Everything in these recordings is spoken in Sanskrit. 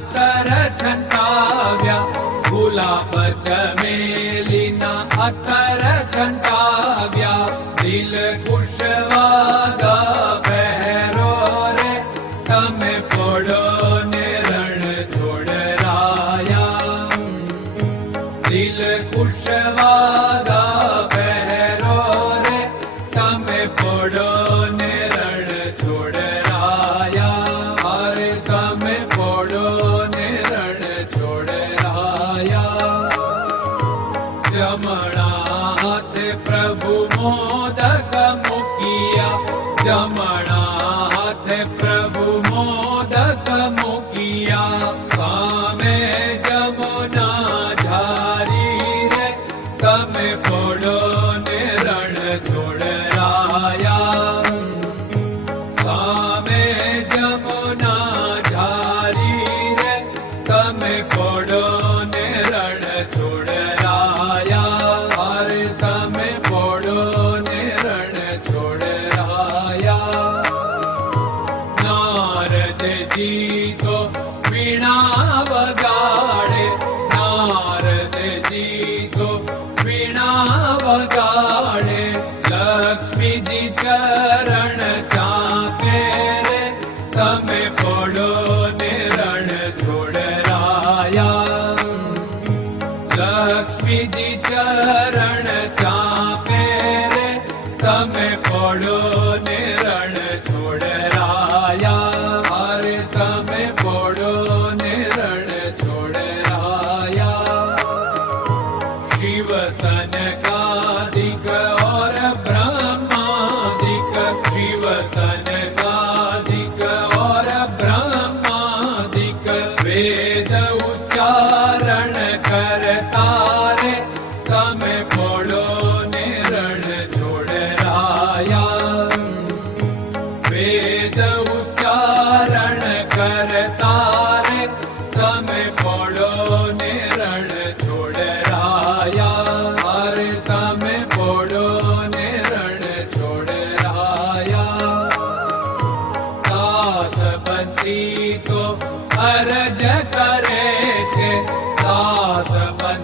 ಮಾತ್ರ जनाथ प्रभु मोदक मुखि जमणाथ प्रभु मोदक मुख्यामे जमुना झारी रे ने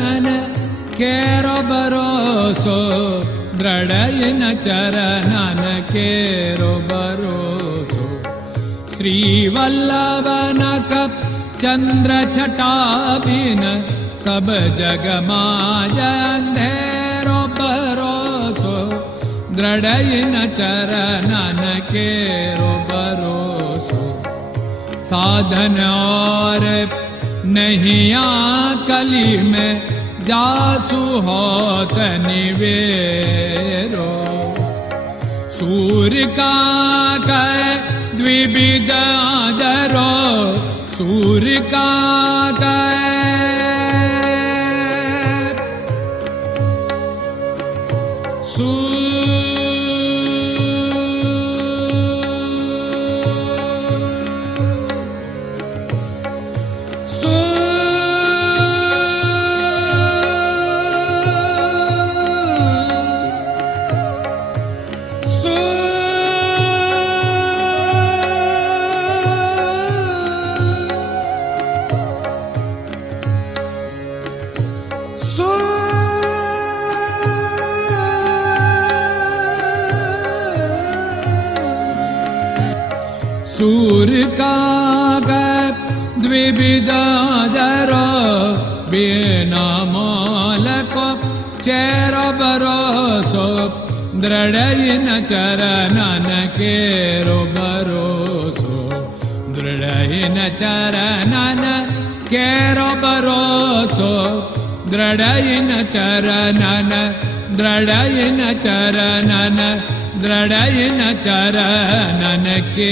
चरण के बरोसो दृढ़ न चरण के बरोसो श्रीवल्लभन कप सब जग मे रोपरोसो दृढ़ न चरण के बरोसो साधन और नहीं आ कली में जासु होत निवेरो सूर का कर द्विविद आदरो सूर का कै गिविधारो भरोसो दृढयन चरन केरो भरोसो दृढयन चरन केरो भरोसो दृढयन चरणन दृढयन चरणन दृढयन चरन के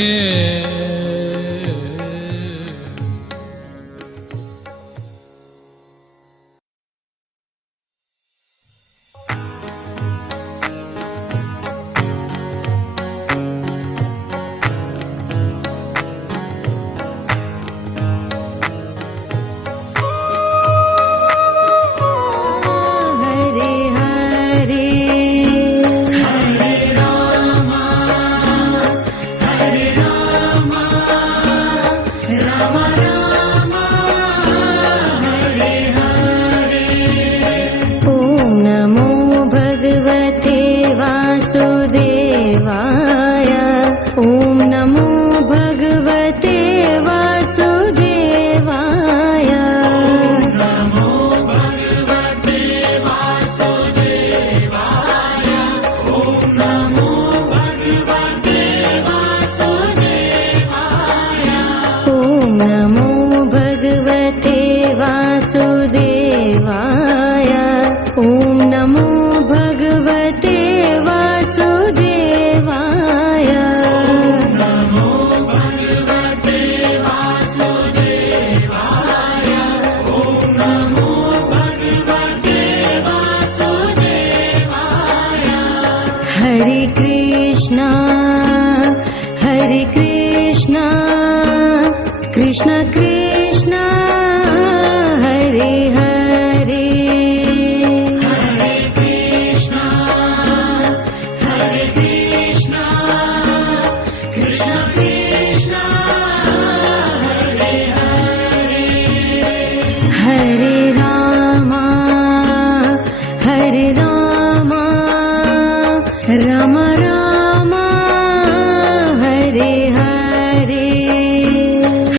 कृष्णा